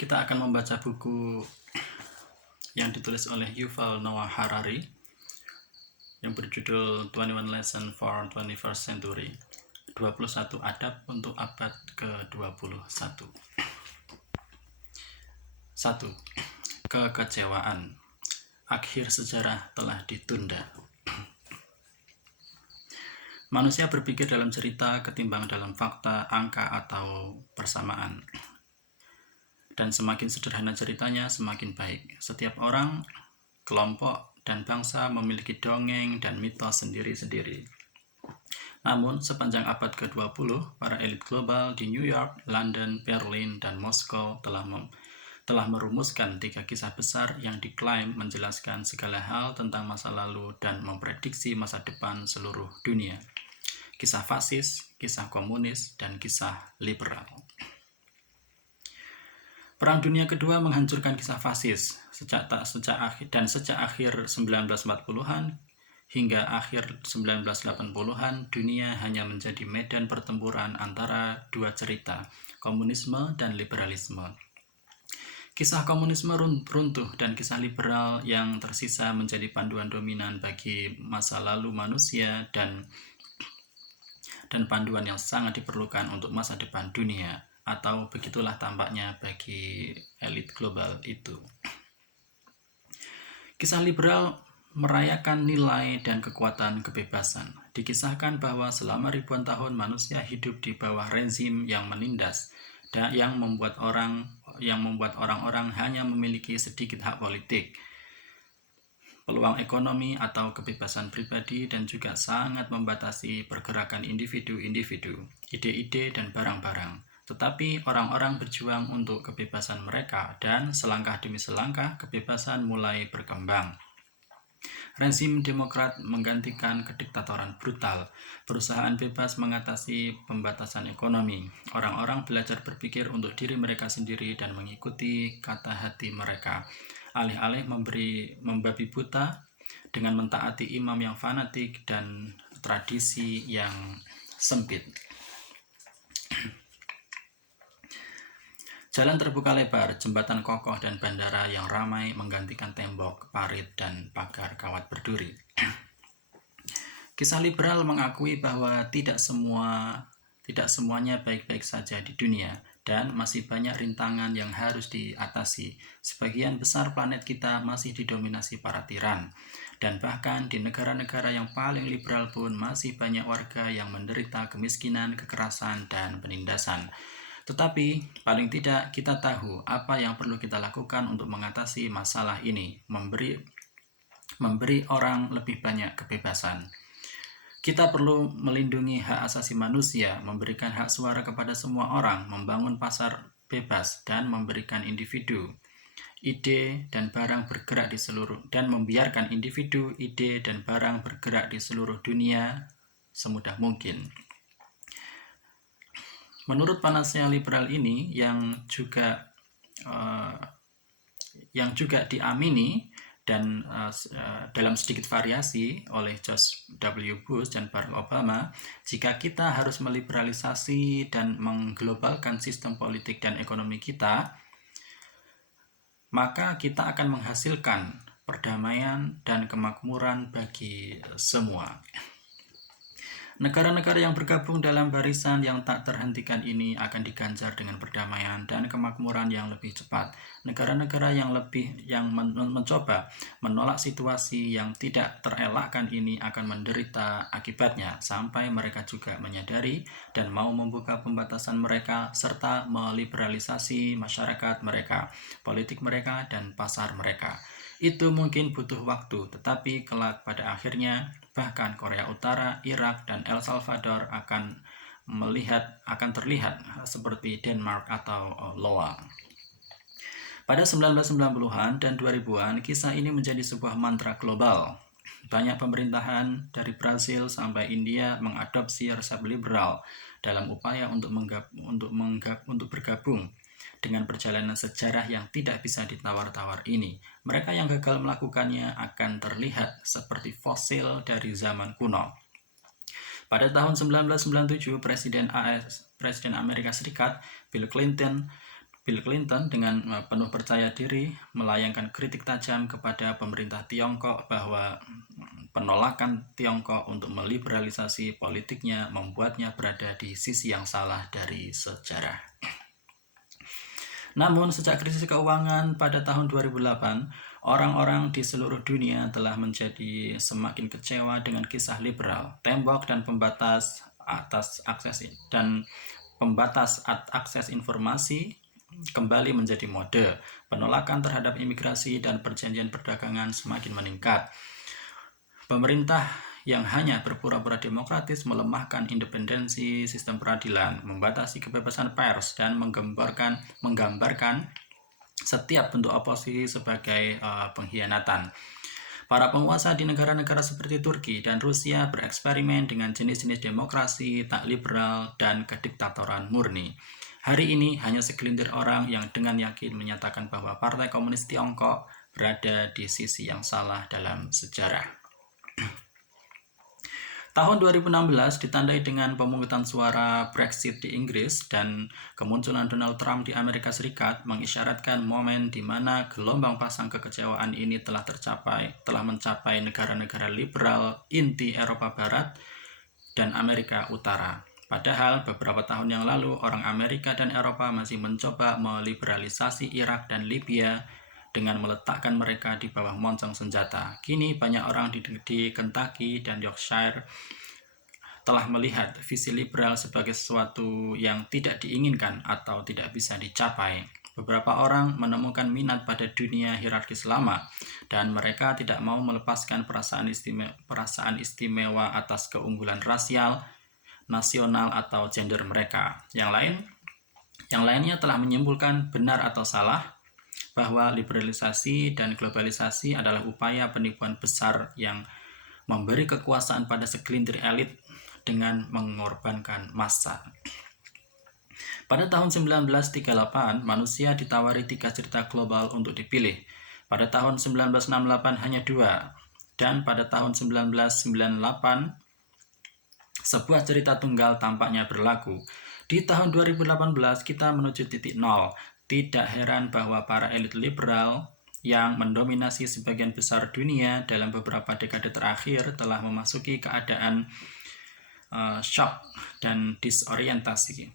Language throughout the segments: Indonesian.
Kita akan membaca buku yang ditulis oleh Yuval Noah Harari yang berjudul 21 Lesson for 21st Century, 21 adab untuk abad ke-21. 1. Kekecewaan. Akhir sejarah telah ditunda. Manusia berpikir dalam cerita ketimbang dalam fakta, angka, atau persamaan. Dan semakin sederhana ceritanya, semakin baik. Setiap orang, kelompok, dan bangsa memiliki dongeng dan mitos sendiri-sendiri. Namun, sepanjang abad ke-20, para elit global di New York, London, Berlin, dan Moskow telah merumuskan 3 kisah besar yang diklaim menjelaskan segala hal tentang masa lalu dan memprediksi masa depan seluruh dunia. Kisah fasis, kisah komunis, dan kisah liberal. Perang Dunia Kedua menghancurkan kisah fasis sejak akhir 1940-an hingga akhir 1980-an, dunia hanya menjadi medan pertempuran antara dua cerita, komunisme dan liberalisme. Kisah komunisme runtuh dan kisah liberal yang tersisa menjadi panduan dominan bagi masa lalu manusia dan panduan yang sangat diperlukan untuk masa depan dunia. Atau begitulah tampaknya bagi elit global itu. Kisah liberal merayakan nilai dan kekuatan kebebasan. Dikisahkan bahwa selama ribuan tahun manusia hidup di bawah rezim yang menindas dan yang membuat orang-orang hanya memiliki sedikit hak politik, peluang ekonomi atau kebebasan pribadi, dan juga sangat membatasi pergerakan individu-individu, ide-ide, dan barang-barang. Tetapi orang-orang berjuang untuk kebebasan mereka, dan selangkah demi selangkah kebebasan mulai berkembang. Rezim demokrat menggantikan kediktatoran brutal. Perusahaan bebas mengatasi pembatasan ekonomi. Orang-orang belajar berpikir untuk diri mereka sendiri dan mengikuti kata hati mereka. Alih-alih membabi buta dengan mentaati imam yang fanatik dan tradisi yang sempit. Jalan terbuka lebar, jembatan kokoh, dan bandara yang ramai menggantikan tembok, parit, dan pagar kawat berduri. Kisah liberal mengakui bahwa tidak semuanya baik-baik saja di dunia, dan masih banyak rintangan yang harus diatasi. Sebagian besar planet kita masih didominasi para tiran, dan bahkan di negara-negara yang paling liberal pun masih banyak warga yang menderita kemiskinan, kekerasan, dan penindasan. Tetapi paling tidak kita tahu apa yang perlu kita lakukan untuk mengatasi masalah ini, memberi orang lebih banyak kebebasan. Kita perlu melindungi hak asasi manusia, memberikan hak suara kepada semua orang, membangun pasar bebas, dan memberikan individu, ide, dan barang bergerak di seluruh, dan membiarkan individu, ide, dan barang bergerak di seluruh dunia semudah mungkin. Menurut panasya liberal ini yang juga diamini dan dalam sedikit variasi oleh George W. Bush dan Barack Obama, jika kita harus meliberalisasi dan mengglobalkan sistem politik dan ekonomi kita, maka kita akan menghasilkan perdamaian dan kemakmuran bagi semua. Negara-negara yang bergabung dalam barisan yang tak terhentikan ini akan diganjar dengan perdamaian dan kemakmuran yang lebih cepat. Negara-negara yang mencoba menolak situasi yang tidak terelakkan ini akan menderita akibatnya, sampai mereka juga menyadari dan mau membuka pembatasan mereka serta meliberalisasi masyarakat mereka, politik mereka, dan pasar mereka. Itu mungkin butuh waktu, tetapi kelak pada akhirnya bahkan Korea Utara, Irak, dan El Salvador akan terlihat seperti Denmark atau Laos. Pada 1990-an dan 2000-an, kisah ini menjadi sebuah mantra global. Banyak pemerintahan dari Brasil sampai India mengadopsi resep liberal dalam upaya untuk bergabung dengan perjalanan sejarah yang tidak bisa ditawar-tawar ini. Mereka yang gagal melakukannya akan terlihat seperti fosil dari zaman kuno. Pada tahun 1997, Presiden Amerika Serikat Bill Bill Clinton dengan penuh percaya diri melayangkan kritik tajam kepada pemerintah Tiongkok bahwa penolakan Tiongkok untuk meliberalisasi politiknya membuatnya berada di sisi yang salah dari sejarah. Namun sejak krisis keuangan pada tahun 2008, orang-orang di seluruh dunia telah menjadi semakin kecewa dengan kisah liberal, tembok dan pembatas akses informasi kembali menjadi mode. Penolakan terhadap imigrasi dan perjanjian perdagangan semakin meningkat. Pemerintah yang hanya berpura-pura demokratis melemahkan independensi sistem peradilan, membatasi kebebasan pers, dan menggambarkan setiap bentuk oposisi sebagai pengkhianatan. Para penguasa di negara-negara seperti Turki dan Rusia bereksperimen dengan jenis-jenis demokrasi tak liberal dan kediktatoran murni. Hari ini hanya segelintir orang yang dengan yakin menyatakan bahwa Partai Komunis Tiongkok berada di sisi yang salah dalam sejarah. Tahun 2016 ditandai dengan pemungutan suara Brexit di Inggris dan kemunculan Donald Trump di Amerika Serikat mengisyaratkan momen di mana gelombang pasang kekecewaan ini telah mencapai negara-negara liberal inti Eropa Barat dan Amerika Utara. Padahal beberapa tahun yang lalu orang Amerika dan Eropa masih mencoba meliberalisasi Irak dan Libya dengan meletakkan mereka di bawah moncong senjata. Kini banyak orang di Kentucky dan Yorkshire telah melihat visi liberal sebagai sesuatu yang tidak diinginkan atau tidak bisa dicapai. Beberapa orang menemukan minat pada dunia hierarkis lama dan mereka tidak mau melepaskan perasaan istimewa atas keunggulan rasial, nasional atau gender mereka. Yang lainnya telah menyimpulkan benar atau salah bahwa liberalisasi dan globalisasi adalah upaya penipuan besar yang memberi kekuasaan pada segelintir elit dengan mengorbankan massa. Pada tahun 1938, manusia ditawari 3 cerita global untuk dipilih. Pada tahun 1968 hanya 2, dan pada tahun 1998 sebuah cerita tunggal tampaknya berlaku. Di tahun 2018 kita menuju titik nol. Tidak heran bahwa para elit liberal yang mendominasi sebagian besar dunia dalam beberapa dekade terakhir telah memasuki keadaan shock dan disorientasi.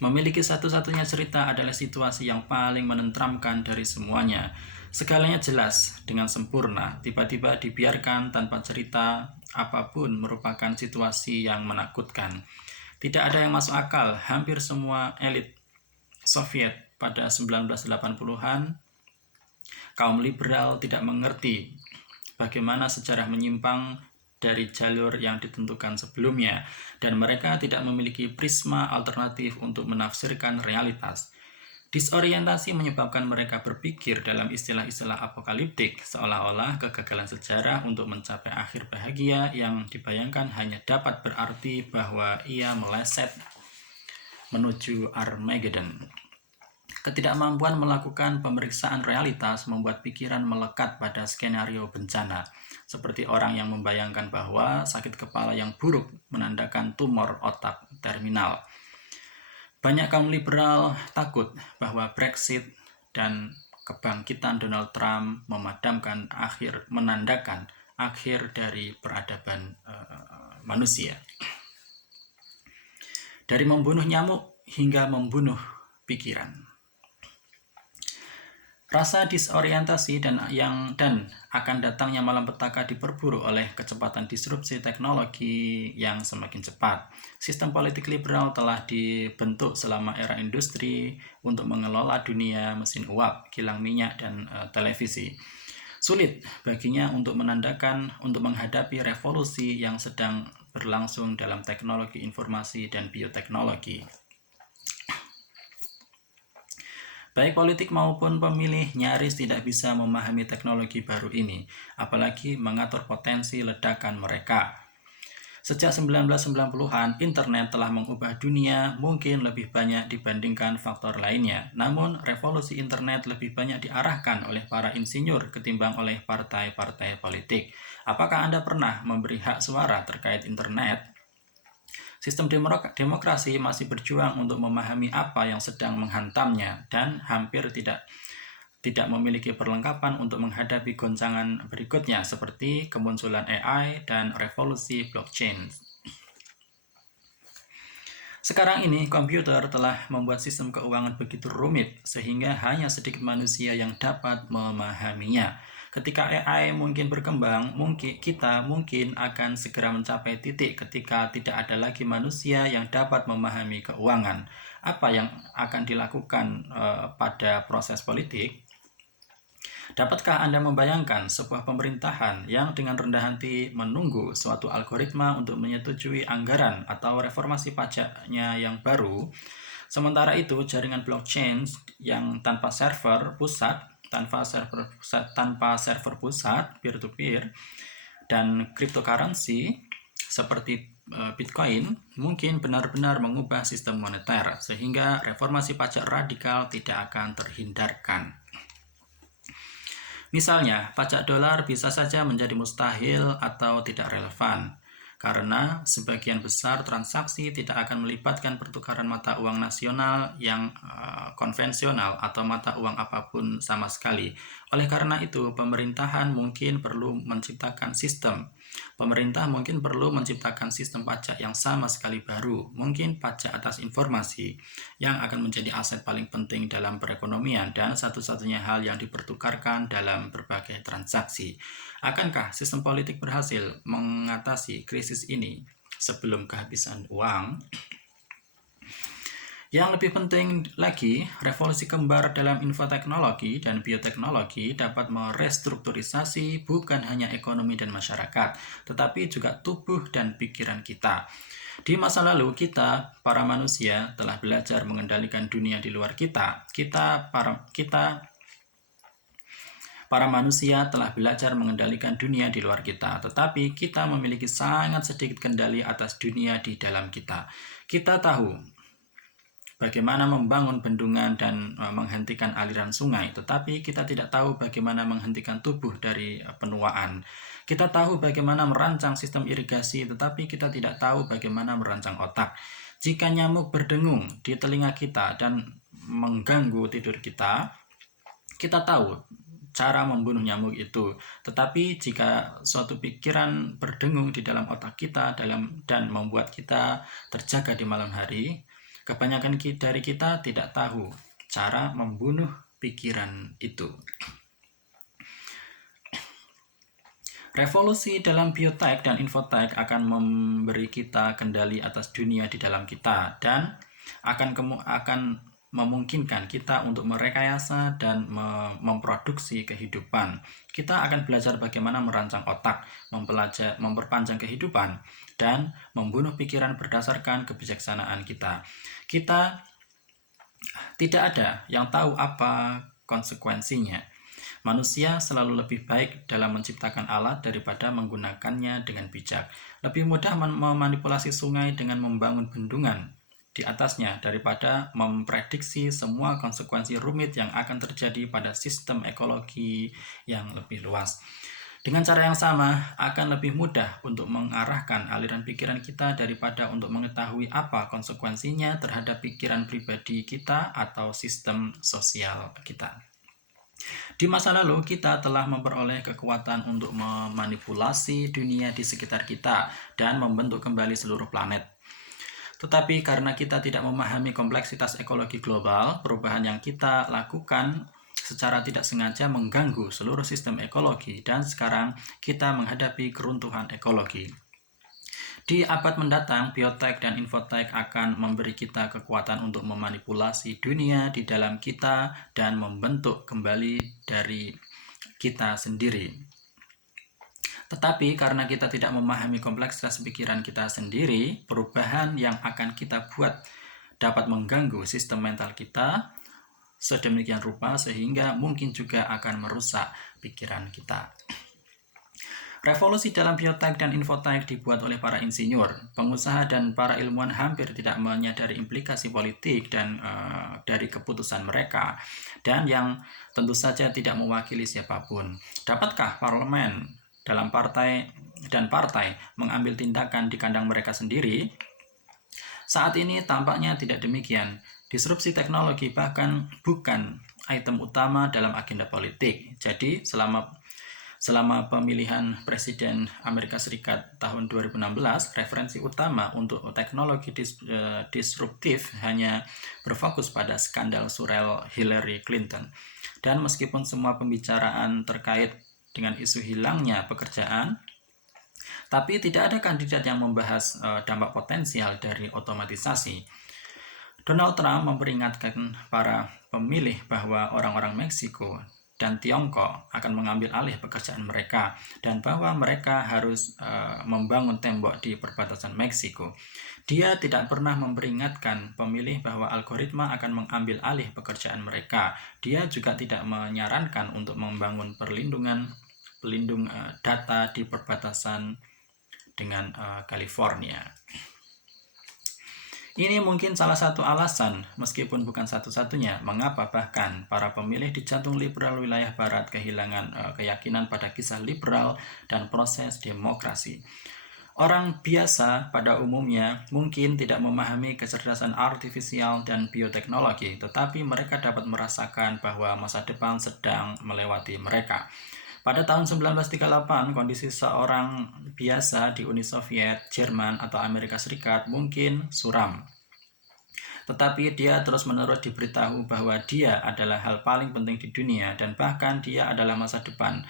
Memiliki satu-satunya cerita adalah situasi yang paling menenteramkan dari semuanya. Segalanya jelas dengan sempurna, tiba-tiba dibiarkan tanpa cerita apapun merupakan situasi yang menakutkan. Tidak ada yang masuk akal. Hampir semua elit Soviet pada 1980-an, kaum liberal tidak mengerti bagaimana sejarah menyimpang dari jalur yang ditentukan sebelumnya, dan mereka tidak memiliki prisma alternatif untuk menafsirkan realitas. Disorientasi menyebabkan mereka berpikir dalam istilah-istilah apokaliptik, seolah-olah kegagalan sejarah untuk mencapai akhir bahagia yang dibayangkan hanya dapat berarti bahwa ia meleset menuju Armageddon. Ketidakmampuan melakukan pemeriksaan realitas membuat pikiran melekat pada skenario bencana, seperti orang yang membayangkan bahwa sakit kepala yang buruk menandakan tumor otak terminal. Banyak kaum liberal takut bahwa Brexit dan kebangkitan Donald Trump menandakan akhir dari peradaban manusia. Dari membunuh nyamuk hingga membunuh pikiran. Rasa disorientasi dan akan datangnya malapetaka diperburuk oleh kecepatan disrupsi teknologi yang semakin cepat. Sistem politik liberal telah dibentuk selama era industri untuk mengelola dunia mesin uap, kilang minyak, dan televisi. Sulit baginya untuk menghadapi revolusi yang sedang berlangsung dalam teknologi informasi dan bioteknologi. Baik politik maupun pemilih nyaris tidak bisa memahami teknologi baru ini, apalagi mengatur potensi ledakan mereka. Sejak 1990-an, internet telah mengubah dunia mungkin lebih banyak dibandingkan faktor lainnya. Namun, revolusi internet lebih banyak diarahkan oleh para insinyur ketimbang oleh partai-partai politik. Apakah Anda pernah memberi hak suara terkait internet? Sistem demokrasi masih berjuang untuk memahami apa yang sedang menghantamnya dan hampir tidak memiliki perlengkapan untuk menghadapi goncangan berikutnya seperti kemunculan AI dan revolusi blockchain. Sekarang ini komputer telah membuat sistem keuangan begitu rumit sehingga hanya sedikit manusia yang dapat memahaminya. Ketika AI mungkin berkembang, kita mungkin akan segera mencapai titik ketika tidak ada lagi manusia yang dapat memahami keuangan. Apa yang akan dilakukan pada proses politik? Dapatkah Anda membayangkan sebuah pemerintahan yang dengan rendah hati menunggu suatu algoritma untuk menyetujui anggaran atau reformasi pajaknya yang baru? Sementara itu, jaringan blockchain yang tanpa server pusat, peer-to-peer, dan cryptocurrency seperti Bitcoin mungkin benar-benar mengubah sistem moneter sehingga reformasi pajak radikal tidak akan terhindarkan. Misalnya, pajak dolar bisa saja menjadi mustahil atau tidak relevan, karena sebagian besar transaksi tidak akan melibatkan pertukaran mata uang nasional yang konvensional atau mata uang apapun sama sekali. Oleh karena itu, pemerintah mungkin perlu menciptakan sistem pajak yang sama sekali baru, mungkin pajak atas informasi, yang akan menjadi aset paling penting dalam perekonomian dan satu-satunya hal yang dipertukarkan dalam berbagai transaksi. Akankah sistem politik berhasil mengatasi krisis ini sebelum kehabisan uang? Yang lebih penting lagi, revolusi kembar dalam infoteknologi dan bioteknologi dapat merestrukturisasi bukan hanya ekonomi dan masyarakat, tetapi juga tubuh dan pikiran kita. Di masa lalu, kita, para manusia, telah belajar mengendalikan dunia di luar kita. Para manusia telah belajar mengendalikan dunia di luar kita, tetapi kita memiliki sangat sedikit kendali atas dunia di dalam kita. Kita tahu bagaimana membangun bendungan dan menghentikan aliran sungai, tetapi kita tidak tahu bagaimana menghentikan tubuh dari penuaan. Kita tahu bagaimana merancang sistem irigasi, tetapi kita tidak tahu bagaimana merancang otak. Jika nyamuk berdengung di telinga kita dan mengganggu tidur kita, kita tahu cara membunuh nyamuk itu. Tetapi jika suatu pikiran berdengung di dalam otak kita dan membuat kita terjaga di malam hari, kebanyakan dari kita tidak tahu cara membunuh pikiran itu. Revolusi dalam biotek dan infotek akan memberi kita kendali atas dunia di dalam kita dan akan memungkinkan kita untuk merekayasa dan memproduksi kehidupan. Kita akan belajar bagaimana merancang otak, memperpanjang kehidupan, dan membunuh pikiran berdasarkan kebijaksanaan kita. Kita tidak ada yang tahu apa konsekuensinya. Manusia selalu lebih baik dalam menciptakan alat daripada menggunakannya dengan bijak. Lebih mudah memanipulasi sungai dengan membangun bendungan di atasnya daripada memprediksi semua konsekuensi rumit yang akan terjadi pada sistem ekologi yang lebih luas. Dengan cara yang sama, akan lebih mudah untuk mengarahkan aliran pikiran kita daripada untuk mengetahui apa konsekuensinya terhadap pikiran pribadi kita atau sistem sosial kita. Di masa lalu, kita telah memperoleh kekuatan untuk memanipulasi dunia di sekitar kita dan membentuk kembali seluruh planet. Tetapi karena kita tidak memahami kompleksitas ekologi global, perubahan yang kita lakukan secara tidak sengaja mengganggu seluruh sistem ekologi dan sekarang kita menghadapi keruntuhan ekologi. Di abad mendatang, biotek dan infotek akan memberi kita kekuatan untuk memanipulasi dunia di dalam kita dan membentuk kembali dari kita sendiri. Tetapi karena kita tidak memahami kompleksitas pikiran kita sendiri, perubahan yang akan kita buat dapat mengganggu sistem mental kita sedemikian rupa sehingga mungkin juga akan merusak pikiran kita. Revolusi dalam biotek dan infotek dibuat oleh para insinyur, pengusaha dan para ilmuwan hampir tidak menyadari implikasi politik dan dari keputusan mereka dan yang tentu saja tidak mewakili siapapun. Dapatkah parlemen dalam partai mengambil tindakan di kandang mereka sendiri? Saat ini tampaknya tidak demikian. Disrupsi teknologi bahkan bukan item utama dalam agenda politik. Jadi selama pemilihan Presiden Amerika Serikat tahun 2016, referensi utama untuk teknologi disruptif hanya berfokus pada skandal surel Hillary Clinton. Dan meskipun semua pembicaraan terkait dengan isu hilangnya pekerjaan, tapi tidak ada kandidat yang membahas dampak potensial dari otomatisasi. Donald Trump memperingatkan para pemilih bahwa orang-orang Meksiko dan Tiongkok akan mengambil alih pekerjaan mereka dan bahwa mereka harus membangun tembok di perbatasan Meksiko. Dia tidak pernah memperingatkan pemilih bahwa algoritma akan mengambil alih pekerjaan mereka. Dia juga tidak menyarankan untuk membangun pelindung data di perbatasan dengan California. Ini mungkin salah satu alasan, meskipun bukan satu-satunya, mengapa bahkan para pemilih di jantung liberal wilayah barat kehilangan keyakinan pada kisah liberal dan proses demokrasi. Orang biasa pada umumnya mungkin tidak memahami kecerdasan artifisial dan bioteknologi, tetapi mereka dapat merasakan bahwa masa depan sedang melewati mereka. Pada tahun 1938, kondisi seorang biasa di Uni Soviet, Jerman, atau Amerika Serikat mungkin suram. Tetapi dia terus-menerus diberitahu bahwa dia adalah hal paling penting di dunia dan bahkan dia adalah masa depan.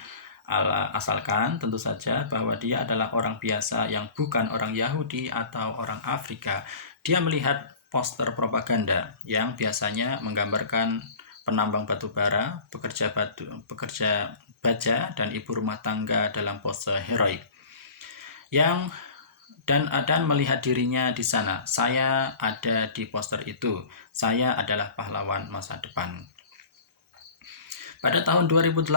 Asalkan tentu saja bahwa dia adalah orang biasa yang bukan orang Yahudi atau orang Afrika. Dia melihat poster propaganda yang biasanya menggambarkan penambang batu bara, pekerja baja, dan ibu rumah tangga dalam pose heroik. Dan melihat dirinya di sana. Saya ada di poster itu. Saya adalah pahlawan masa depan. Pada tahun 2018,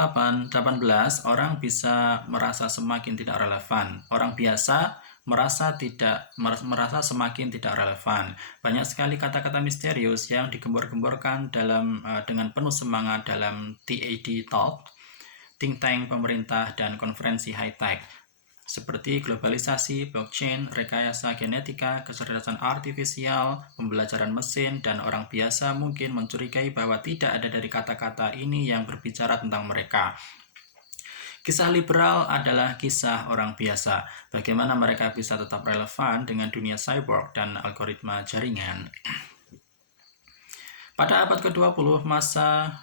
orang bisa merasa semakin tidak relevan. Orang biasa merasa semakin tidak relevan. Banyak sekali kata-kata misterius yang digembor-gemborkan dengan penuh semangat dalam TAD Talk, think tank pemerintah dan konferensi high-tech, seperti globalisasi, blockchain, rekayasa genetika, kecerdasan artifisial, pembelajaran mesin, dan orang biasa mungkin mencurigai bahwa tidak ada dari kata-kata ini yang berbicara tentang mereka. Kisah liberal adalah kisah orang biasa, bagaimana mereka bisa tetap relevan dengan dunia cyborg dan algoritma jaringan. Pada abad ke-20, masa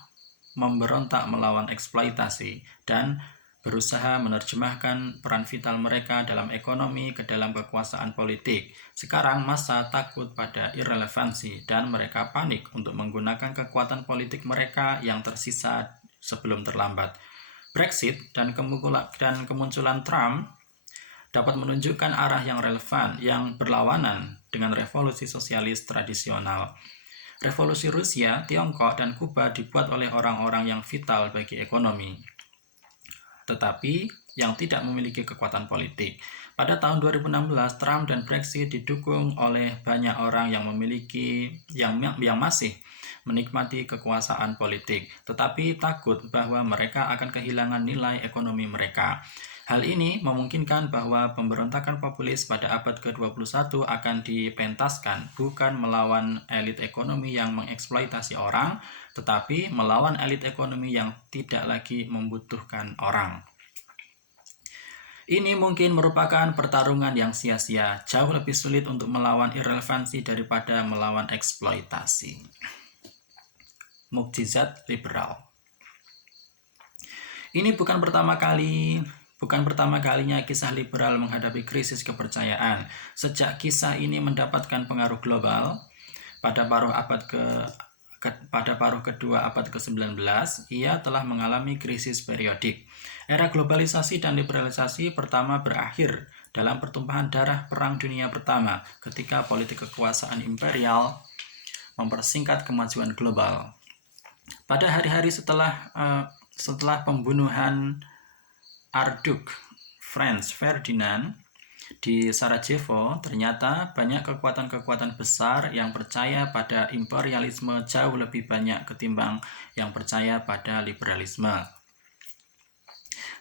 memberontak melawan eksploitasi dan berusaha menerjemahkan peran vital mereka dalam ekonomi ke dalam kekuasaan politik. Sekarang massa takut pada irrelevansi dan mereka panik untuk menggunakan kekuatan politik mereka yang tersisa sebelum terlambat. Brexit dan kemunculan Trump dapat menunjukkan arah yang relevan, yang berlawanan dengan revolusi sosialis tradisional. Revolusi Rusia, Tiongkok, dan Kuba dibuat oleh orang-orang yang vital bagi ekonomi, tetapi yang tidak memiliki kekuatan politik. Pada tahun 2016, Trump dan Brexit didukung oleh banyak orang yang masih menikmati kekuasaan politik, tetapi takut bahwa mereka akan kehilangan nilai ekonomi mereka. Hal ini memungkinkan bahwa pemberontakan populis pada abad ke-21 akan dipentaskan bukan melawan elit ekonomi yang mengeksploitasi orang, tetapi melawan elit ekonomi yang tidak lagi membutuhkan orang. Ini mungkin merupakan pertarungan yang sia-sia, jauh lebih sulit untuk melawan irrelevansi daripada melawan eksploitasi. Mukjizat liberal. Ini bukan pertama kalinya kisah liberal menghadapi krisis kepercayaan. Sejak kisah ini mendapatkan pengaruh global, pada paruh kedua abad ke-19, ia telah mengalami krisis periodik. Era globalisasi dan liberalisasi pertama berakhir dalam pertumpahan darah Perang Dunia Pertama ketika politik kekuasaan imperial mempersingkat kemajuan global. Pada hari-hari setelah pembunuhan Archduke Franz Ferdinand di Sarajevo, ternyata banyak kekuatan-kekuatan besar yang percaya pada imperialisme jauh lebih banyak ketimbang yang percaya pada liberalisme.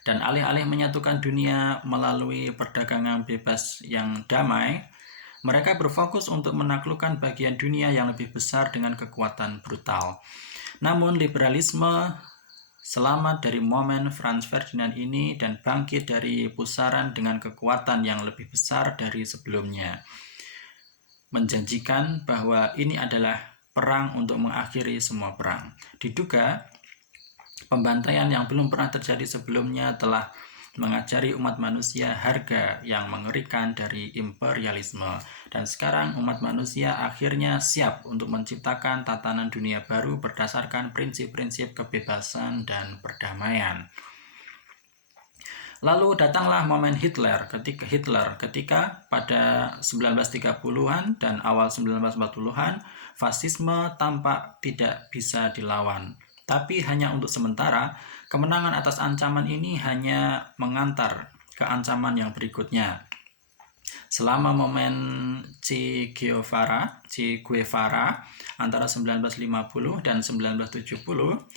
Dan alih-alih menyatukan dunia melalui perdagangan bebas yang damai, Mereka berfokus untuk menaklukkan bagian dunia yang lebih besar dengan kekuatan brutal. Namun liberalisme selamat dari momen Franz Ferdinand ini dan bangkit dari pusaran dengan kekuatan yang lebih besar dari sebelumnya. Menjanjikan bahwa ini adalah perang untuk mengakhiri semua perang. Diduga pembantaian yang belum pernah terjadi sebelumnya telah mengajari umat manusia harga yang mengerikan dari imperialisme. Dan sekarang umat manusia akhirnya siap untuk menciptakan tatanan dunia baru berdasarkan prinsip-prinsip kebebasan dan perdamaian. Lalu datanglah momen Hitler ketika pada 1930-an dan awal 1940-an fasisme tampak tidak bisa dilawan. Tapi hanya untuk sementara, kemenangan atas ancaman ini hanya mengantar ke ancaman yang berikutnya. Selama momen Che Guevara antara 1950 dan 1970,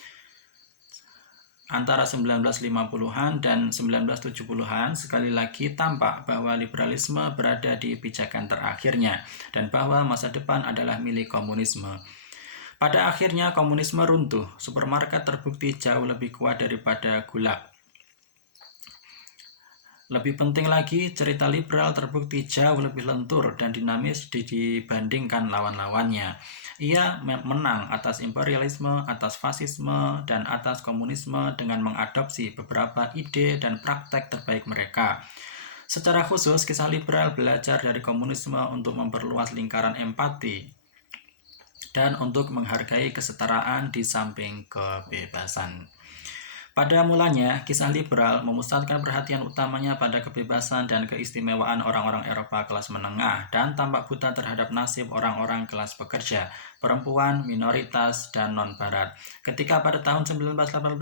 antara 1950-an dan 1970-an sekali lagi tampak bahwa liberalisme berada di pijakan terakhirnya dan bahwa masa depan adalah milik komunisme. Pada akhirnya komunisme runtuh, supermarket terbukti jauh lebih kuat daripada Gulag. Lebih penting lagi, cerita liberal terbukti jauh lebih lentur dan dinamis dibandingkan lawan-lawannya. Ia menang atas imperialisme, atas fasisme, dan atas komunisme dengan mengadopsi beberapa ide dan praktek terbaik mereka. Secara khusus, kisah liberal belajar dari komunisme untuk memperluas lingkaran empati dan untuk menghargai kesetaraan di samping kebebasan. Pada mulanya, kisah liberal memusatkan perhatian utamanya pada kebebasan dan keistimewaan orang-orang Eropa kelas menengah dan tampak buta terhadap nasib orang-orang kelas pekerja, perempuan, minoritas, dan non-barat. Ketika pada tahun 1918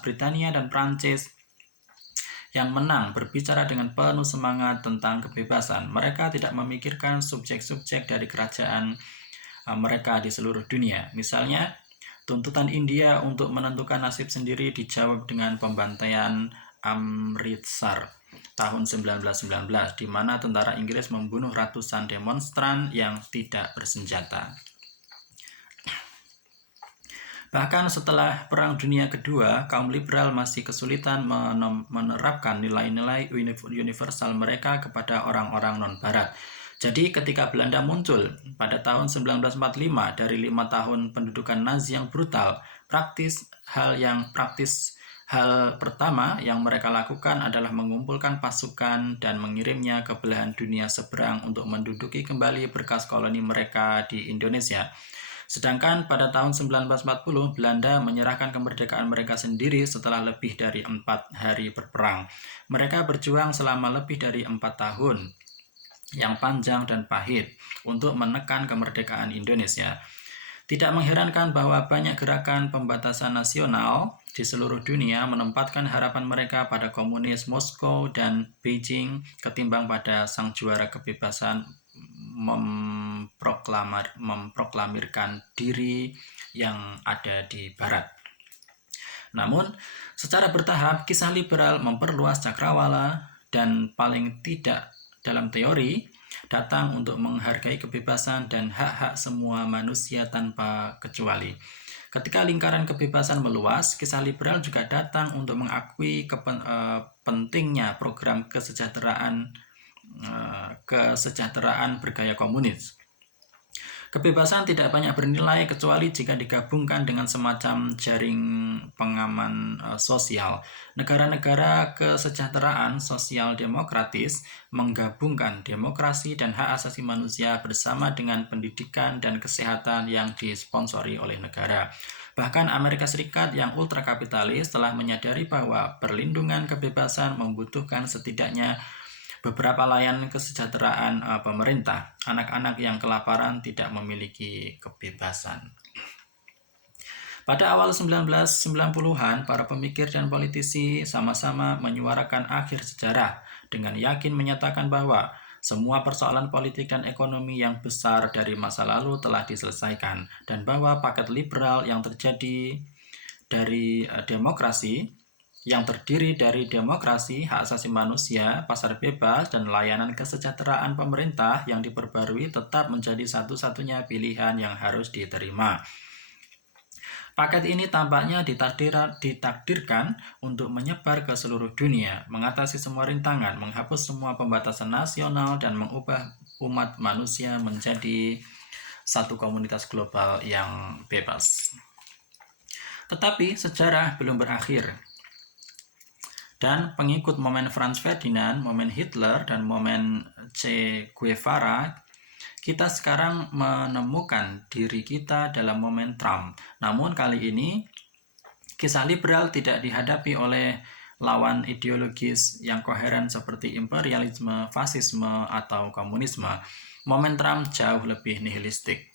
Britania dan Prancis yang menang berbicara dengan penuh semangat tentang kebebasan, mereka tidak memikirkan subjek-subjek dari kerajaan mereka di seluruh dunia. Misalnya, tuntutan India untuk menentukan nasib sendiri dijawab dengan pembantaian Amritsar tahun 1919, di mana tentara Inggris membunuh ratusan demonstran yang tidak bersenjata. Bahkan setelah Perang Dunia Kedua, kaum liberal masih kesulitan menerapkan nilai-nilai universal mereka kepada orang-orang non-barat. Jadi ketika Belanda muncul pada tahun 1945 dari 5 tahun pendudukan Nazi yang brutal, hal pertama yang mereka lakukan adalah mengumpulkan pasukan dan mengirimnya ke belahan dunia seberang untuk menduduki kembali berkas koloni mereka di Indonesia. Sedangkan pada tahun 1940, Belanda menyerahkan kemerdekaan mereka sendiri setelah lebih dari 4 hari berperang. Mereka berjuang selama lebih dari 4 tahun yang panjang dan pahit untuk menekan kemerdekaan Indonesia. Tidak mengherankan bahwa banyak gerakan pembatasan nasional di seluruh dunia menempatkan harapan mereka pada komunis Moskow dan Beijing ketimbang pada sang juara kebebasan memproklamirkan diri yang ada di barat. Namun, secara bertahap kisah liberal memperluas cakrawala dan paling tidak dalam teori datang untuk menghargai kebebasan dan hak-hak semua manusia tanpa kecuali. Ketika lingkaran kebebasan meluas, kisah liberal juga datang untuk mengakui pentingnya program kesejahteraan bergaya komunis. Kebebasan tidak banyak bernilai kecuali jika digabungkan dengan semacam jaring pengaman sosial. Negara-negara kesejahteraan sosial demokratis menggabungkan demokrasi dan hak asasi manusia bersama dengan pendidikan dan kesehatan yang disponsori oleh negara. Bahkan Amerika Serikat yang ultrakapitalis telah menyadari bahwa perlindungan kebebasan membutuhkan setidaknya beberapa layanan kesejahteraan pemerintah. Anak-anak yang kelaparan tidak memiliki kebebasan. Pada awal 1990-an, para pemikir dan politisi sama-sama menyuarakan akhir sejarah dengan yakin menyatakan bahwa semua persoalan politik dan ekonomi yang besar dari masa lalu telah diselesaikan dan bahwa paket liberal yang terjadi dari demokrasi yang terdiri dari demokrasi, hak asasi manusia, pasar bebas, dan layanan kesejahteraan pemerintah yang diperbarui tetap menjadi satu-satunya pilihan yang harus diterima. Paket ini tampaknya ditakdirkan untuk menyebar ke seluruh dunia, mengatasi semua rintangan, menghapus semua pembatasan nasional, dan mengubah umat manusia menjadi satu komunitas global yang bebas. Tetapi sejarah belum berakhir. Dan pengikut momen Franz Ferdinand, momen Hitler, dan momen Che Guevara, kita sekarang menemukan diri kita dalam momen Trump. Namun kali ini, kisah liberal tidak dihadapi oleh lawan ideologis yang koheren seperti imperialisme, fasisme, atau komunisme. Momen Trump jauh lebih nihilistik.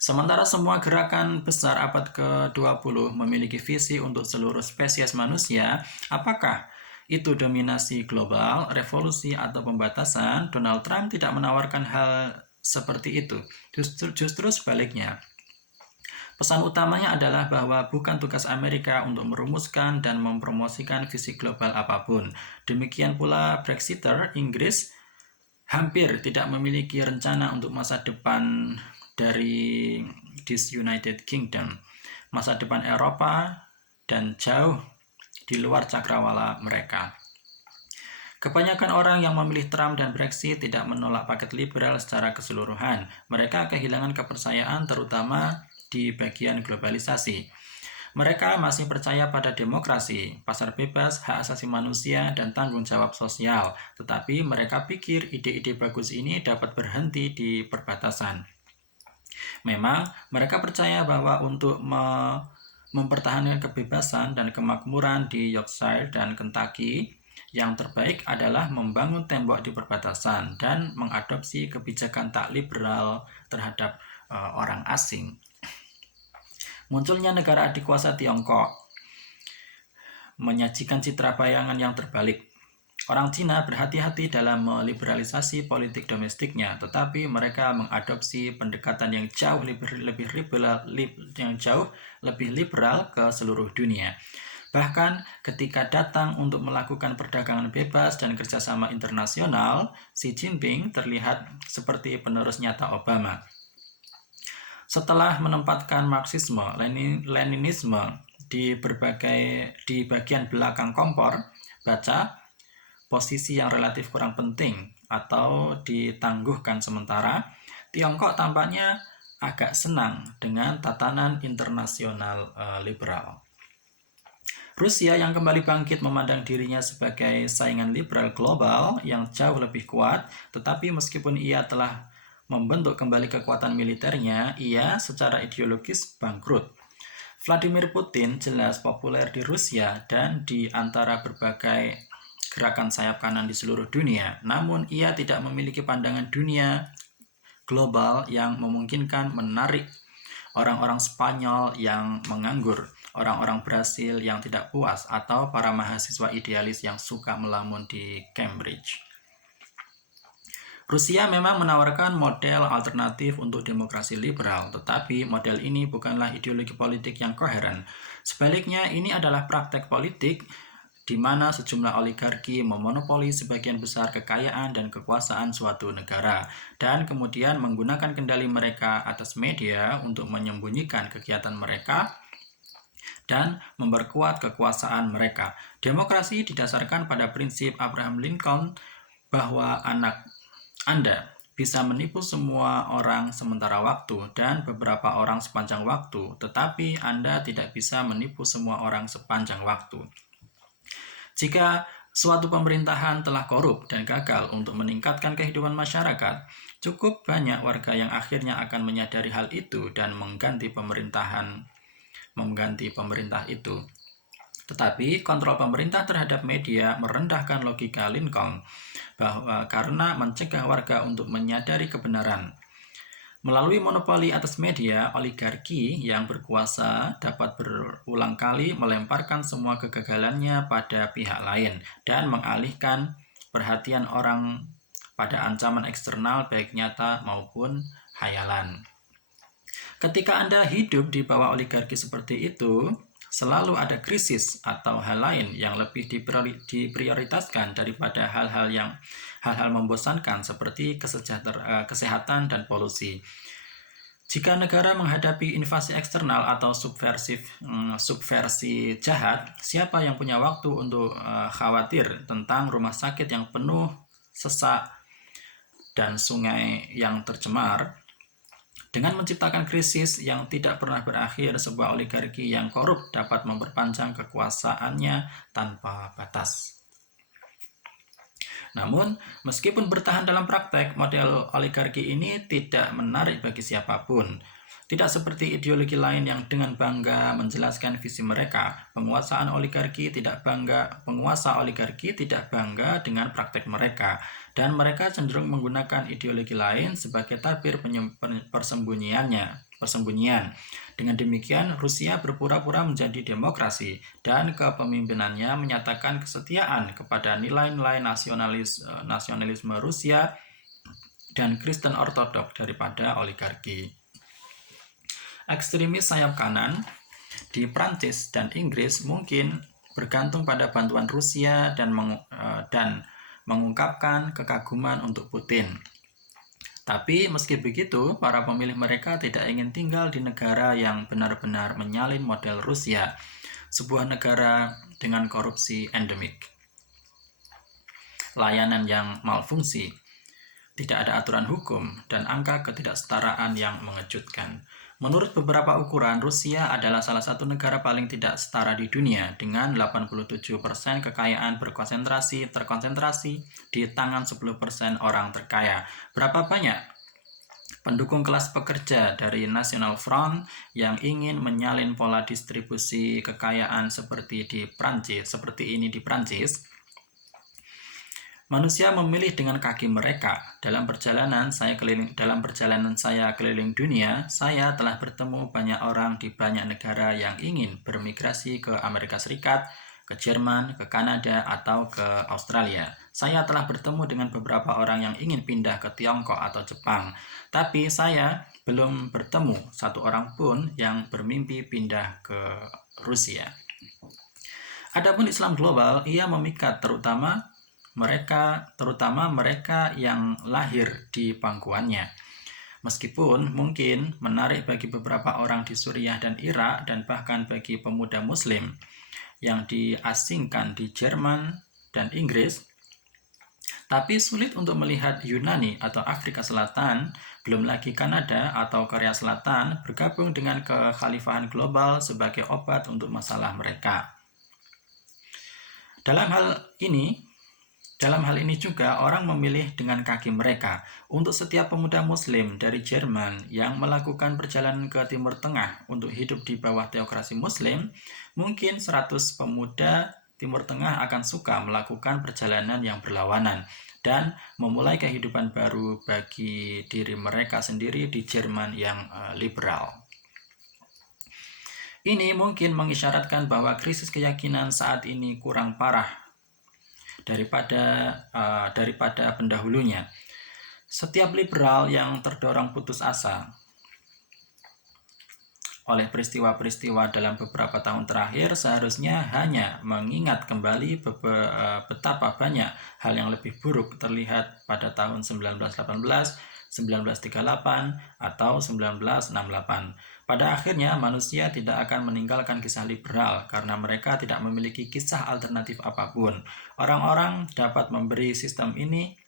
Sementara semua gerakan besar abad ke-20 memiliki visi untuk seluruh spesies manusia, apakah itu dominasi global, revolusi, atau pembatasan? Donald Trump tidak menawarkan hal seperti itu. Justru sebaliknya. Pesan utamanya adalah bahwa bukan tugas Amerika untuk merumuskan dan mempromosikan visi global apapun. Demikian pula Brexiter, Inggris hampir tidak memiliki rencana untuk masa depan dari Disunited Kingdom, masa depan Eropa, dan jauh di luar cakrawala mereka. Kebanyakan orang yang memilih Trump dan Brexit tidak menolak paket liberal secara keseluruhan. Mereka kehilangan kepercayaan terutama di bagian globalisasi. Mereka masih percaya pada demokrasi, pasar bebas, hak asasi manusia, dan tanggung jawab sosial. Tetapi mereka pikir ide-ide bagus ini dapat berhenti di perbatasan. Memang, mereka percaya bahwa untuk mempertahankan kebebasan dan kemakmuran di Yorkshire dan Kentucky, yang terbaik adalah membangun tembok di perbatasan dan mengadopsi kebijakan tak liberal terhadap orang asing. Munculnya negara adik kuasa Tiongkok menyajikan citra bayangan yang terbalik. Orang Cina berhati-hati dalam meliberalisasi politik domestiknya, tetapi mereka mengadopsi pendekatan yang jauh lebih liberal ke seluruh dunia. Bahkan ketika datang untuk melakukan perdagangan bebas dan kerjasama internasional, Xi Jinping terlihat seperti penerus nyata Obama. Setelah menempatkan Marxisme, Leninisme di bagian belakang kompor, baca posisi yang relatif kurang penting atau ditangguhkan sementara, Tiongkok tampaknya agak senang dengan tatanan internasional liberal. Rusia yang kembali bangkit memandang dirinya sebagai saingan liberal global yang jauh lebih kuat, tetapi meskipun ia telah membentuk kembali kekuatan militernya, ia secara ideologis bangkrut. Vladimir Putin jelas populer di Rusia dan di antara berbagai gerakan sayap kanan di seluruh dunia, namun ia tidak memiliki pandangan dunia global yang memungkinkan menarik orang-orang Spanyol yang menganggur, orang-orang Brasil yang tidak puas, atau para mahasiswa idealis yang suka melamun di Cambridge. Rusia memang menawarkan model alternatif untuk demokrasi liberal, tetapi model ini bukanlah ideologi politik yang koheren. Sebaliknya, ini adalah praktek politik di mana sejumlah oligarki memonopoli sebagian besar kekayaan dan kekuasaan suatu negara, dan kemudian menggunakan kendali mereka atas media untuk menyembunyikan kegiatan mereka dan memperkuat kekuasaan mereka. Demokrasi didasarkan pada prinsip Abraham Lincoln bahwa Anda bisa menipu semua orang sementara waktu dan beberapa orang sepanjang waktu, tetapi Anda tidak bisa menipu semua orang sepanjang waktu. Jika suatu pemerintahan telah korup dan gagal untuk meningkatkan kehidupan masyarakat, cukup banyak warga yang akhirnya akan menyadari hal itu dan mengganti pemerintah itu. Tetapi kontrol pemerintah terhadap media merendahkan logika Lincoln bahwa karena mencegah warga untuk menyadari kebenaran. Melalui monopoli atas media, oligarki yang berkuasa dapat berulang kali melemparkan semua kegagalannya pada pihak lain dan mengalihkan perhatian orang pada ancaman eksternal baik nyata maupun hayalan. Ketika Anda hidup di bawah oligarki seperti itu, Selalu ada krisis atau hal lain yang lebih diprioritaskan daripada hal-hal membosankan seperti kesehatan dan polusi. Jika negara menghadapi invasi eksternal atau subversi jahat, siapa yang punya waktu untuk khawatir tentang rumah sakit yang penuh sesak dan sungai yang tercemar? Dengan menciptakan krisis yang tidak pernah berakhir, sebuah oligarki yang korup dapat memperpanjang kekuasaannya tanpa batas. Namun, meskipun bertahan dalam praktek, model oligarki ini tidak menarik bagi siapapun. Tidak seperti ideologi lain yang dengan bangga menjelaskan visi mereka, penguasa oligarki tidak bangga dengan praktek mereka, dan mereka cenderung menggunakan ideologi lain sebagai tabir persembunyian. Dengan demikian, Rusia berpura-pura menjadi demokrasi, dan kepemimpinannya menyatakan kesetiaan kepada nilai-nilai nasionalisme Rusia dan Kristen Ortodok daripada oligarki. Ekstremis sayap kanan di Prancis dan Inggris mungkin bergantung pada bantuan Rusia dan mengungkapkan kekaguman untuk Putin. Tapi meski begitu, para pemilih mereka tidak ingin tinggal di negara yang benar-benar menyalin model Rusia, sebuah negara dengan korupsi endemik, layanan yang malfungsi, tidak ada aturan hukum, dan angka ketidaksetaraan yang mengejutkan. Menurut beberapa ukuran, Rusia adalah salah satu negara paling tidak setara di dunia, dengan 87% kekayaan terkonsentrasi di tangan 10% orang terkaya. Berapa banyak pendukung kelas pekerja dari National Front yang ingin menyalin pola distribusi kekayaan seperti ini di Prancis? Manusia memilih dengan kaki mereka. Dalam perjalanan saya keliling dunia, saya telah bertemu banyak orang di banyak negara yang ingin bermigrasi ke Amerika Serikat, ke Jerman, ke Kanada, atau ke Australia. Saya telah bertemu dengan beberapa orang yang ingin pindah ke Tiongkok atau Jepang, tapi saya belum bertemu satu orang pun yang bermimpi pindah ke Rusia. Adapun Islam global, ia memikat terutama mereka yang lahir di pangkuannya. Meskipun mungkin menarik bagi beberapa orang di Suriah dan Irak, dan bahkan bagi pemuda Muslim yang diasingkan di Jerman dan Inggris, tapi sulit untuk melihat Yunani atau Afrika Selatan, belum lagi Kanada atau Korea Selatan, bergabung dengan kekhalifahan global sebagai obat untuk masalah mereka. Dalam hal ini juga orang memilih dengan kaki mereka. Untuk setiap pemuda Muslim dari Jerman yang melakukan perjalanan ke Timur Tengah untuk hidup di bawah teokrasi Muslim, mungkin 100 pemuda Timur Tengah akan suka melakukan perjalanan yang berlawanan dan memulai kehidupan baru bagi diri mereka sendiri di Jerman yang liberal. Ini mungkin mengisyaratkan bahwa krisis keyakinan saat ini kurang parah daripada pendahulunya. Setiap liberal yang terdorong putus asa oleh peristiwa-peristiwa dalam beberapa tahun terakhir seharusnya hanya mengingat kembali betapa banyak hal yang lebih buruk terlihat pada tahun 1918, 1938, atau 1968. Pada akhirnya, manusia tidak akan meninggalkan kisah liberal karena mereka tidak memiliki kisah alternatif apapun. Orang-orang dapat memberi sistem ini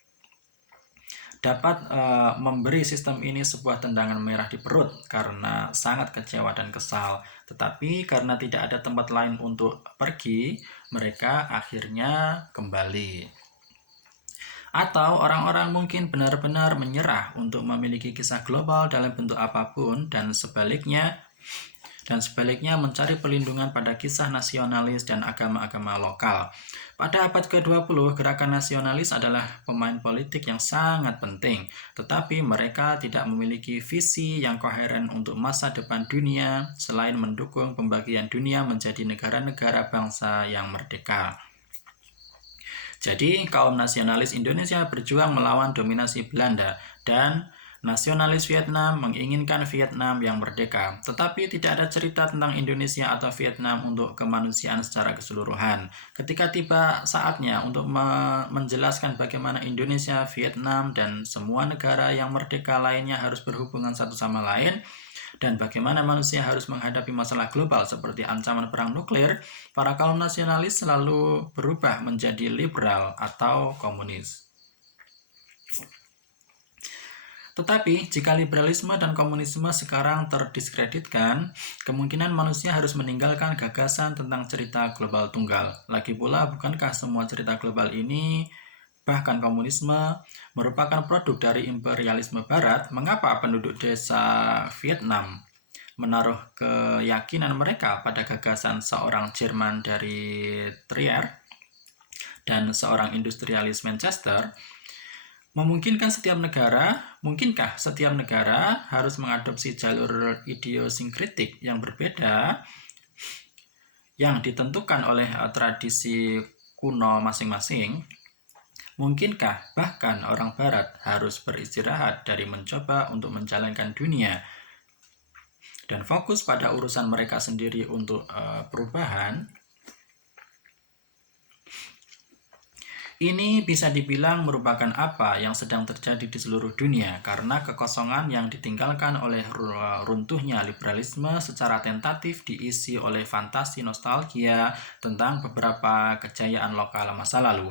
sebuah tendangan merah di perut karena sangat kecewa dan kesal. Tetapi karena tidak ada tempat lain untuk pergi, mereka akhirnya kembali. Atau orang-orang mungkin benar-benar menyerah untuk memiliki kisah global dalam bentuk apapun, dan sebaliknya mencari perlindungan pada kisah nasionalis dan agama-agama lokal. Pada abad ke-20, gerakan nasionalis adalah pemain politik yang sangat penting, tetapi mereka tidak memiliki visi yang koheren untuk masa depan dunia selain mendukung pembagian dunia menjadi negara-negara bangsa yang merdeka. Jadi, kaum nasionalis Indonesia berjuang melawan dominasi Belanda, dan Nasionalis Vietnam menginginkan Vietnam yang merdeka, tetapi tidak ada cerita tentang Indonesia atau Vietnam untuk kemanusiaan secara keseluruhan. Ketika tiba saatnya untuk menjelaskan bagaimana Indonesia, Vietnam, dan semua negara yang merdeka lainnya harus berhubungan satu sama lain, dan bagaimana manusia harus menghadapi masalah global seperti ancaman perang nuklir, para kaum nasionalis selalu berubah menjadi liberal atau komunis. Tetapi, jika liberalisme dan komunisme sekarang terdiskreditkan, kemungkinan manusia harus meninggalkan gagasan tentang cerita global tunggal. Lagi pula, bukankah semua cerita global ini, bahkan komunisme, merupakan produk dari imperialisme barat? Mengapa penduduk desa Vietnam menaruh keyakinan mereka pada gagasan seorang Jerman dari Trier dan seorang industrialis Manchester? Mungkinkah setiap negara harus mengadopsi jalur idiosinkritik yang berbeda yang ditentukan oleh tradisi kuno masing-masing? Mungkinkah bahkan orang barat harus beristirahat dari mencoba untuk menjalankan dunia dan fokus pada urusan mereka sendiri untuk perubahan? Ini bisa dibilang merupakan apa yang sedang terjadi di seluruh dunia karena kekosongan yang ditinggalkan oleh runtuhnya liberalisme secara tentatif diisi oleh fantasi nostalgia tentang beberapa kejayaan lokal masa lalu.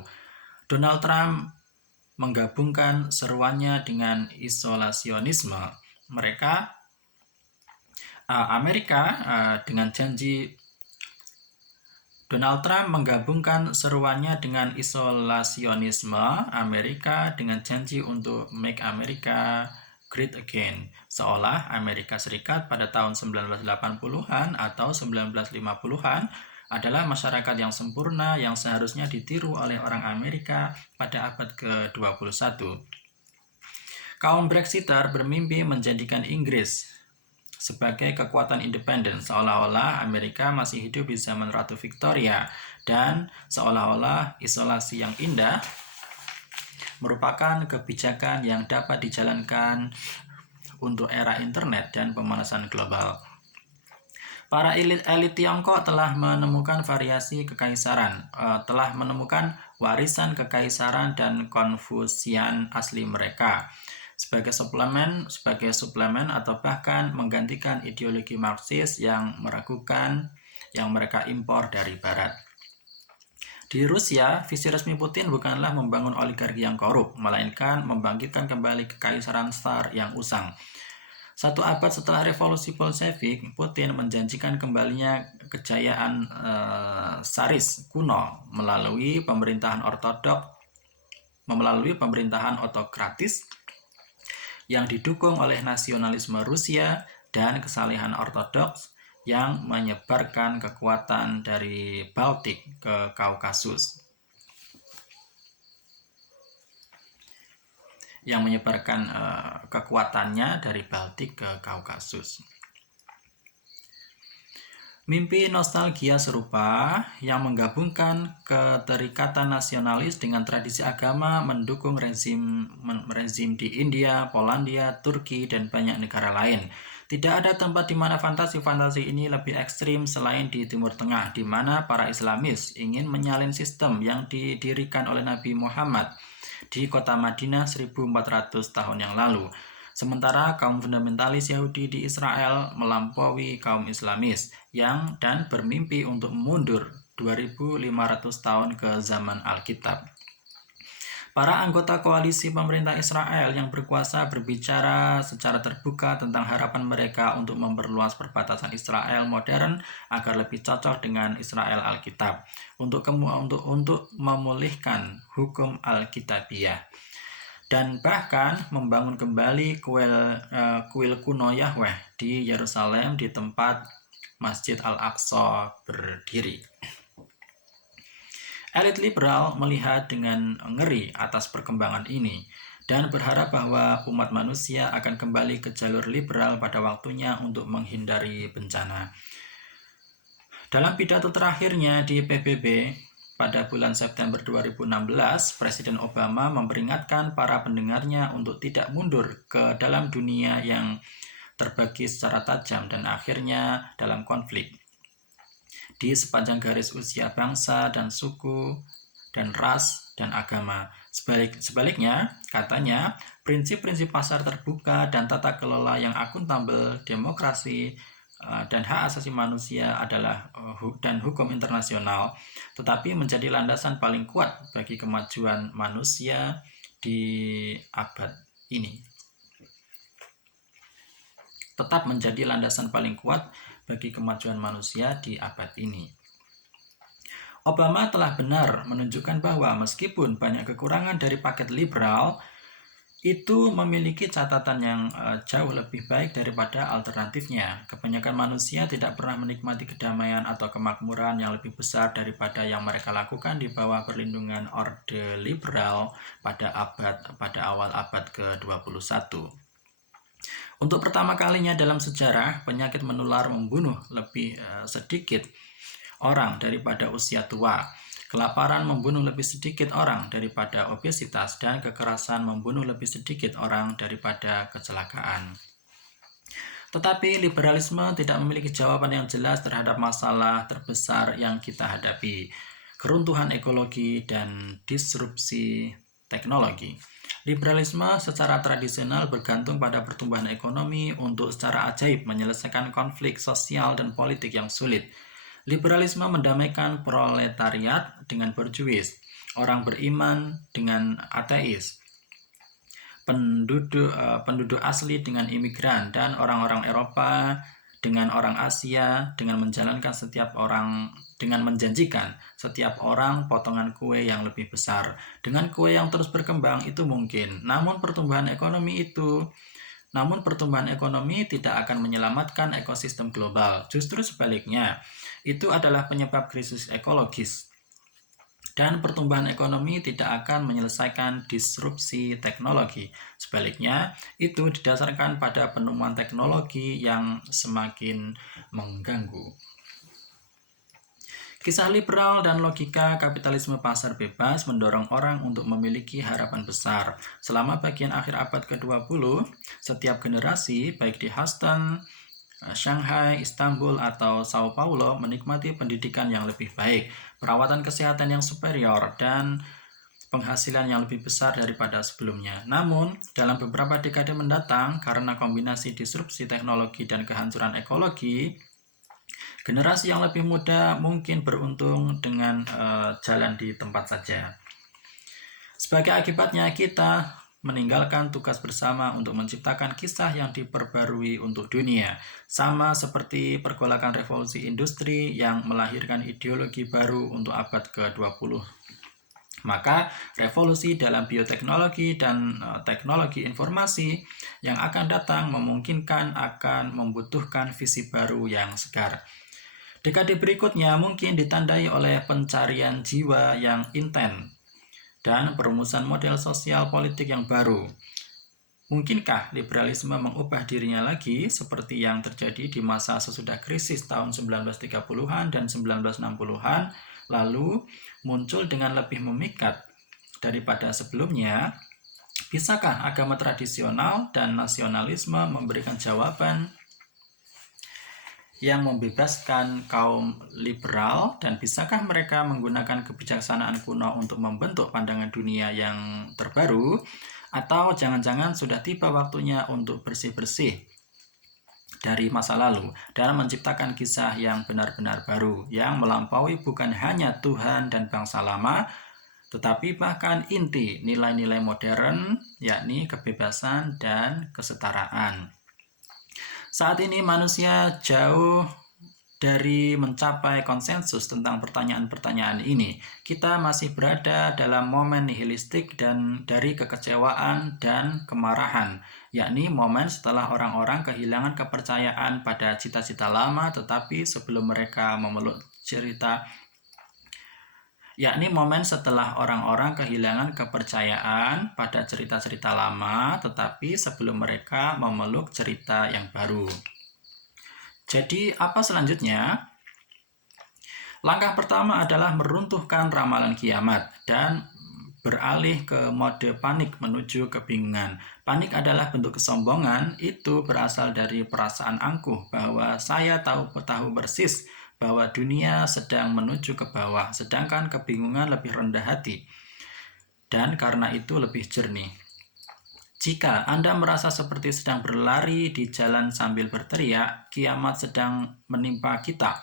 Donald Trump menggabungkan seruannya dengan isolasionisme Amerika dengan janji Donald Trump menggabungkan seruannya dengan isolasionisme Amerika dengan janji untuk Make America Great Again, seolah Amerika Serikat pada tahun 1980-an atau 1950-an adalah masyarakat yang sempurna yang seharusnya ditiru oleh orang Amerika pada abad ke-21. Kaum Brexiter bermimpi menjadikan Inggris sebagai kekuatan independen, seolah-olah Amerika masih hidup di zaman Ratu Victoria, dan seolah-olah isolasi yang indah merupakan kebijakan yang dapat dijalankan untuk era internet dan pemanasan global. Para elit Tiongkok telah menemukan variasi kekaisaran, telah menemukan warisan kekaisaran dan Konfusian asli mereka sebagai suplemen atau bahkan menggantikan ideologi Marxis yang mereka impor dari barat. Di Rusia, visi resmi Putin bukanlah membangun oligarki yang korup, melainkan membangkitkan kembali kekaisaran tsar yang usang. 1 abad setelah revolusi Bolshevik, Putin menjanjikan kembalinya kejayaan Tsaris kuno melalui pemerintahan otokratis yang didukung oleh nasionalisme Rusia dan kesalehan ortodoks yang menyebarkan kekuatan dari Baltik ke Kaukasus. Kekuatannya dari Baltik ke Kaukasus. Mimpi nostalgia serupa yang menggabungkan keterikatan nasionalis dengan tradisi agama mendukung rezim di India, Polandia, Turki, dan banyak negara lain. Tidak ada tempat di mana fantasi-fantasi ini lebih ekstrim selain di Timur Tengah, di mana para Islamis ingin menyalin sistem yang didirikan oleh Nabi Muhammad di kota Madinah 1400 tahun yang lalu. Sementara kaum fundamentalis Yahudi di Israel melampaui kaum Islamis dan bermimpi untuk mundur 2500 tahun ke zaman Alkitab. Para anggota koalisi pemerintah Israel yang berkuasa berbicara secara terbuka tentang harapan mereka untuk memperluas perbatasan Israel modern agar lebih cocok dengan Israel Alkitab untuk memulihkan hukum Alkitabiah dan bahkan membangun kembali kuil kuno Yahweh di Yerusalem di tempat Masjid Al-Aqsa berdiri. Elit liberal melihat dengan ngeri atas perkembangan ini dan berharap bahwa umat manusia akan kembali ke jalur liberal pada waktunya untuk menghindari bencana. Dalam pidato terakhirnya di PBB pada bulan September 2016, Presiden Obama memperingatkan para pendengarnya untuk tidak mundur ke dalam dunia yang terbagi secara tajam dan akhirnya dalam konflik. Di sepanjang garis usia bangsa dan suku dan ras dan agama. Sebaliknya, katanya, prinsip-prinsip pasar terbuka dan tata kelola yang akuntabel, demokrasi, dan hak asasi manusia adalah dan hukum internasional, tetapi menjadi landasan paling kuat bagi kemajuan manusia di abad ini. Tetap menjadi landasan paling kuat bagi kemajuan manusia di abad ini. Obama telah benar menunjukkan bahwa meskipun banyak kekurangan dari paket liberal, itu memiliki catatan yang jauh lebih baik daripada alternatifnya. Kebanyakan manusia tidak pernah menikmati kedamaian atau kemakmuran yang lebih besar daripada yang mereka lakukan di bawah perlindungan Orde Liberal pada awal abad ke-21. Untuk pertama kalinya dalam sejarah, penyakit menular membunuh lebih sedikit orang daripada usia tua. Kelaparan membunuh lebih sedikit orang daripada obesitas, dan kekerasan membunuh lebih sedikit orang daripada kecelakaan. Tetapi liberalisme tidak memiliki jawaban yang jelas terhadap masalah terbesar yang kita hadapi, keruntuhan ekologi dan disrupsi teknologi. Liberalisme secara tradisional bergantung pada pertumbuhan ekonomi untuk secara ajaib menyelesaikan konflik sosial dan politik yang sulit. Liberalisme mendamaikan proletariat dengan borjuis, orang beriman dengan ateis, penduduk asli dengan imigran, dan orang-orang Eropa dengan orang Asia, dengan menjanjikan setiap orang potongan kue yang lebih besar. Dengan kue yang terus berkembang itu mungkin, namun pertumbuhan ekonomi tidak akan menyelamatkan ekosistem global. Justru sebaliknya, itu adalah penyebab krisis ekologis. Dan pertumbuhan ekonomi tidak akan menyelesaikan disrupsi teknologi. Sebaliknya, itu didasarkan pada penemuan teknologi yang semakin mengganggu. Kisah liberal dan logika kapitalisme pasar bebas mendorong orang untuk memiliki harapan besar. Selama bagian akhir abad ke-20, setiap generasi, baik di Houston, Shanghai, Istanbul, atau Sao Paulo menikmati pendidikan yang lebih baik, perawatan kesehatan yang superior, dan penghasilan yang lebih besar daripada sebelumnya. Namun, dalam beberapa dekade mendatang, karena kombinasi disrupsi teknologi dan kehancuran ekologi, generasi yang lebih muda mungkin beruntung dengan jalan di tempat saja. Sebagai akibatnya, kita meninggalkan tugas bersama untuk menciptakan kisah yang diperbarui untuk dunia, sama seperti pergolakan revolusi industri yang melahirkan ideologi baru untuk abad ke-20. Maka revolusi dalam bioteknologi dan teknologi informasi yang akan datang memungkinkan akan membutuhkan visi baru yang segar. Dekade berikutnya mungkin ditandai oleh pencarian jiwa yang intens dan perumusan model sosial politik yang baru. Mungkinkah liberalisme mengubah dirinya lagi seperti yang terjadi di masa sesudah krisis tahun 1930-an dan 1960-an, lalu muncul dengan lebih memikat daripada sebelumnya? Bisakah agama tradisional dan nasionalisme memberikan jawaban yang membebaskan kaum liberal, dan bisakah mereka menggunakan kebijaksanaan kuno untuk membentuk pandangan dunia yang terbaru, atau jangan-jangan sudah tiba waktunya untuk bersih-bersih dari masa lalu dan menciptakan kisah yang benar-benar baru yang melampaui bukan hanya Tuhan dan bangsa lama, tetapi bahkan inti nilai-nilai modern, yakni kebebasan dan kesetaraan. Saat ini manusia jauh dari mencapai konsensus tentang pertanyaan-pertanyaan ini. Kita masih berada dalam momen nihilistik dan dari kekecewaan dan kemarahan, yakni momen setelah orang-orang kehilangan kepercayaan pada cita-cita lama tetapi sebelum mereka memeluk cerita yakni momen setelah orang-orang kehilangan kepercayaan pada cerita-cerita lama tetapi sebelum mereka memeluk cerita yang baru. Jadi apa selanjutnya? Langkah pertama adalah meruntuhkan ramalan kiamat dan beralih ke mode panik menuju kebingungan. Panik adalah bentuk kesombongan, itu berasal dari perasaan angkuh bahwa saya tahu persis bahwa dunia sedang menuju ke bawah, sedangkan kebingungan lebih rendah hati dan karena itu lebih jernih. Jika Anda merasa seperti sedang berlari di jalan sambil berteriak, kiamat sedang menimpa kita,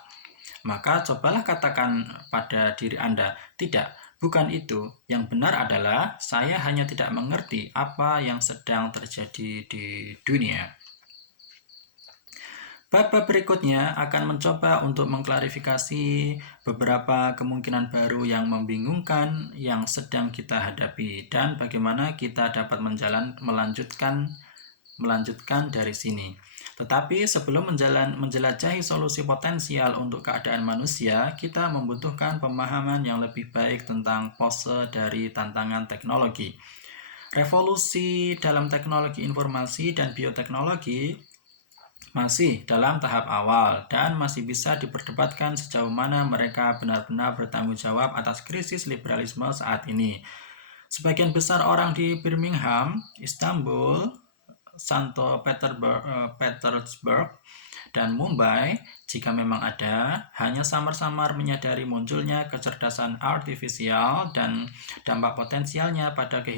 maka cobalah katakan pada diri Anda, tidak, bukan itu. Yang benar adalah saya hanya tidak mengerti apa yang sedang terjadi di dunia. Bab berikutnya akan mencoba untuk mengklarifikasi beberapa kemungkinan baru yang membingungkan yang sedang kita hadapi dan bagaimana kita dapat melanjutkan dari sini. Tetapi sebelum menjelajahi solusi potensial untuk keadaan manusia, kita membutuhkan pemahaman yang lebih baik tentang pose dari tantangan teknologi. Revolusi dalam teknologi informasi dan bioteknologi masih dalam tahap awal dan masih bisa diperdebatkan sejauh mana mereka benar-benar bertanggung jawab atas krisis liberalisme saat ini. Sebagian besar orang di Birmingham, Istanbul, Santo Petersburg, dan Mumbai, jika memang ada, hanya samar-samar menyadari munculnya kecerdasan artifisial dan dampak potensialnya pada kehidupan